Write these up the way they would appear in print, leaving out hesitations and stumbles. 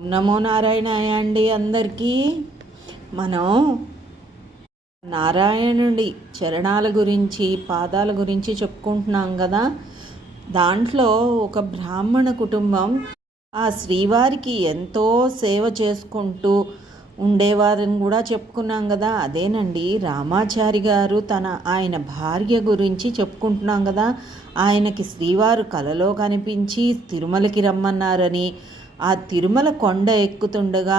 నమో నారాయణాయ అండి. అందరికీ మనం నారాయణుడి చరణాల గురించి, పాదాల గురించి చెప్పుకుంటున్నాం కదా. దాంట్లో ఒక బ్రాహ్మణ కుటుంబం ఆ శ్రీవారికి ఎంతో సేవ చేసుకుంటూ ఉండేవారని కూడా చెప్పుకున్నాం కదా. అదేనండి, రామాచారి గారు ఆయన భార్య గురించి చెప్పుకుంటున్నాం కదా. ఆయనకి శ్రీవారు కలలో కనిపించి తిరుమలకి రమ్మన్నారని, ఆ తిరుమల కొండ ఎక్కుతుండగా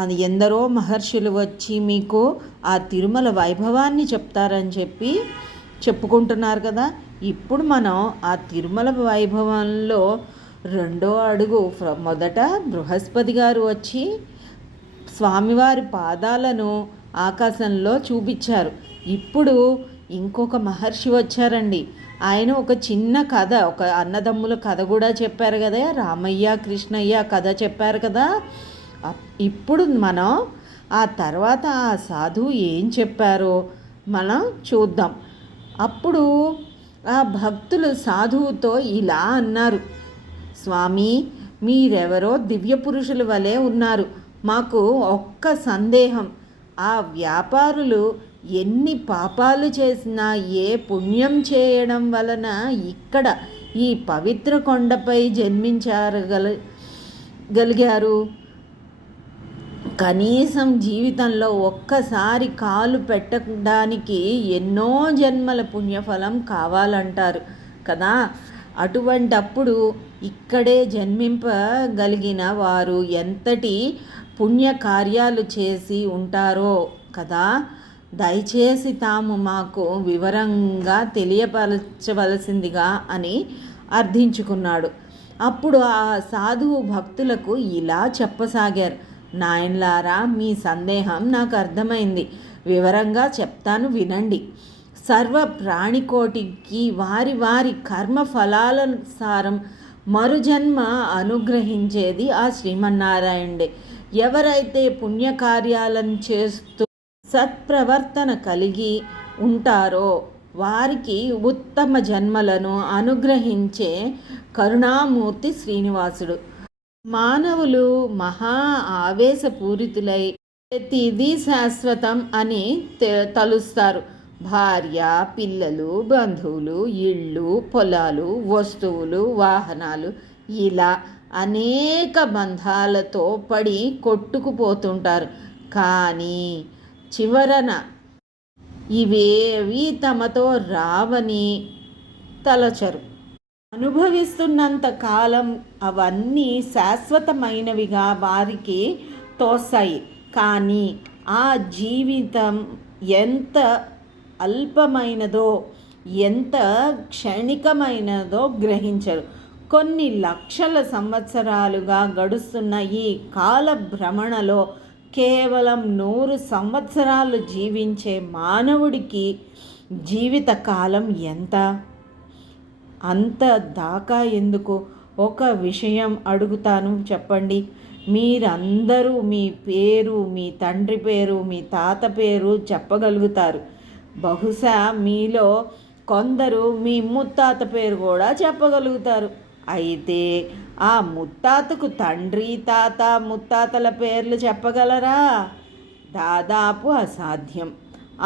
అది ఎందరో మహర్షులు వచ్చి మీకు ఆ తిరుమల వైభవాన్ని చెప్తారని చెప్పుకుంటున్నారు కదా. ఇప్పుడు మనం ఆ తిరుమల వైభవంలో రెండో అడుగు మొదట బృహస్పతి గారు వచ్చి స్వామివారి పాదాలను ఆకాశంలో చూపించారు. ఇప్పుడు ఇంకొక మహర్షి వచ్చారండి. ఆయన ఒక చిన్న కథ, ఒక అన్నదమ్ముల కథ కూడా చెప్పారు కదా. రామయ్య కృష్ణయ్య కథ చెప్పారు కదా. ఇప్పుడు మనం ఆ తర్వాత ఆ సాధువు ఏం చెప్పారో మనం చూద్దాం. అప్పుడు ఆ భక్తులు సాధువుతో ఇలా అన్నారు: స్వామి, మీరెవరో దివ్య పురుషుల వలె ఉన్నారు. మాకు ఒక్క సందేహం. ఆ వ్యాపారులు ఎన్ని పాపాలు చేసినా ఏ పుణ్యం చేయడం వలన ఇక్కడ ఈ పవిత్ర కొండపై గలిగారు? కనీసం జీవితంలో ఒక్కసారి కాలు పెట్టడానికి ఎన్నో జన్మల పుణ్యఫలం కావాలంటారు కదా. అటువంటప్పుడు ఇక్కడే జన్మింపగలిగిన వారు ఎంతటి పుణ్యకార్యాలు చేసి ఉంటారో కదా. దయచేసి తాము మాకు వివరంగా తెలియపరచవలసిందిగా అని అర్థించుకున్నాడు. అప్పుడు ఆ సాధువు భక్తులకు ఇలా చెప్పసాగారు: నాయనలారా, మీ సందేహం నాకు అర్థమైంది. వివరంగా చెప్తాను, వినండి. సర్వ ప్రాణికోటికి వారి వారి కర్మ ఫలాలనుసారం మరుజన్మ అనుగ్రహించేది ఆ శ్రీమన్నారాయణుడే. ఎవరైతే పుణ్యకార్యాలను చేస్తూ సత్ప్రవర్తన కలిగి ఉంటారో వారికి ఉత్తమ జన్మలను అనుగ్రహించే కరుణామూర్తి శ్రీనివాసుడు. మానవులు మహా ఆవేశపూరితులై ప్రతిదీ శాశ్వతం అని తలుస్తారు. భార్య, పిల్లలు, బంధువులు, ఇళ్ళు, పొలాలు, వస్తువులు, వాహనాలు, ఇలా అనేక బంధాలతో పడి కొట్టుకుపోతుంటారు. కానీ చివరన ఇవేవి తమతో రావని తలచరు. అనుభవిస్తున్నంత కాలం అవన్నీ శాశ్వతమైనవిగా వారికి తోస్తాయి. కానీ ఆ జీవితం ఎంత అల్పమైనదో, ఎంత క్షణికమైనదో గ్రహించరు. కొన్ని లక్షల సంవత్సరాలుగా గడుస్తున్న ఈ కాల భ్రమణలో కేవలం 100 సంవత్సరాలు జీవించే మానవుడికి జీవితకాలం ఎంత? అంత దాకా ఎందుకు? ఒక విషయం అడుగుతాను, చెప్పండి. మీరందరూ మీ పేరు, మీ తండ్రి పేరు, మీ తాత పేరు చెప్పగలుగుతారు. బహుశా మీలో కొందరు మీ ముత్తాత పేరు కూడా చెప్పగలుగుతారు. అయితే ఆ ముత్తాతకు తండ్రి, తాత, ముత్తాతల పేర్లు చెప్పగలరా? దాదాపు అసాధ్యం.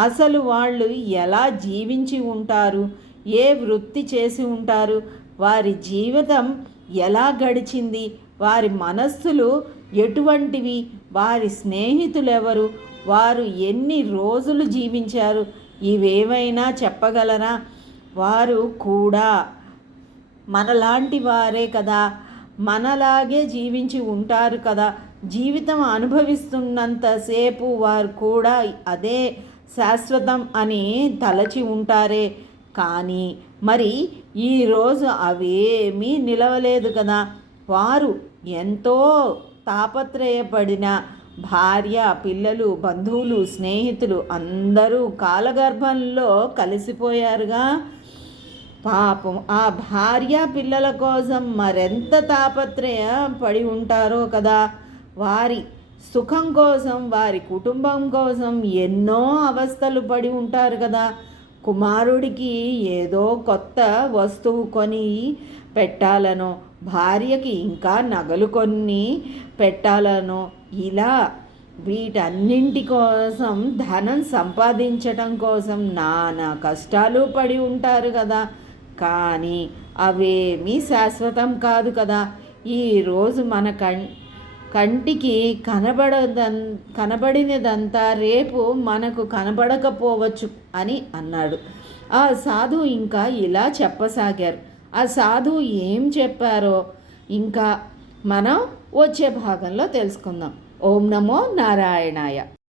అసలు వాళ్ళు ఎలా జీవించి ఉంటారు? ఏ వృత్తి చేసి ఉంటారు? వారి జీవితం ఎలా గడిచింది? వారి మనస్సులు ఎటువంటివి? వారి స్నేహితులెవరు? వారు ఎన్ని రోజులు జీవించారు? ఇవేవైనా చెప్పగలరా? వారు కూడా మనలాంటి వారే కదా, మనలాగే జీవించి ఉంటారు కదా. జీవితం అనుభవిస్తున్నంతసేపు వారు కూడా అదే శాశ్వతం అని తలచి ఉంటారే. కానీ మరి ఈరోజు అవేమీ నిలవలేదు కదా. వారు ఎంతో తాపత్రయపడిన భార్య, పిల్లలు, బంధువులు, స్నేహితులు అందరూ కాలగర్భంలో కలిసిపోయారుగా. పాపం ఆ భార్య పిల్లల కోసం మరెంత తాపత్రయ పడి ఉంటారో కదా. వారి సుఖం కోసం, వారి కుటుంబం కోసం ఎన్నో అవస్థలు పడి ఉంటారు కదా. కుమారుడికి ఏదో కొత్త వస్తువు కొని పెట్టాలనో, భార్యకి ఇంకా నగలు కొన్ని పెట్టాలనో ఇలా వీటన్నింటి కోసం ధనం సంపాదించటం కోసం నానా కష్టాలు పడి ఉంటారు కదా. కానీ అవేమీ శాశ్వతం కాదు కదా. ఈరోజు మన కంటికి కనబడినదంతా రేపు మనకు కనబడకపోవచ్చు అని అన్నాడు. ఆ సాధువు ఇంకా ఇలా చెప్పసాగారు. ఆ సాధువు ఏం చెప్పారో ఇంకా మనం వచ్చే భాగంలో తెలుసుకుందాం. ఓం నమో నారాయణాయ.